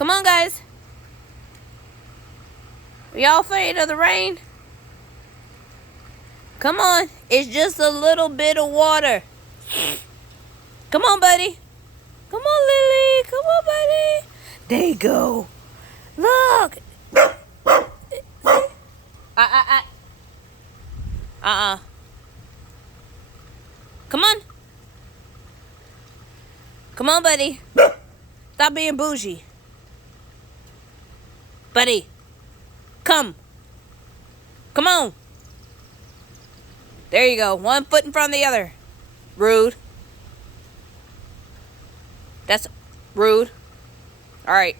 Come on, guys. Are y'all afraid of the rain? Come on. It's just a little bit of water. Come on, buddy. Come on, Lily. Come on, buddy. There you go. Look. Come on. Come on, buddy. Stop being bougie. Buddy. Come. Come on. There you go. One foot in front of the other. Rude. That's rude. All right.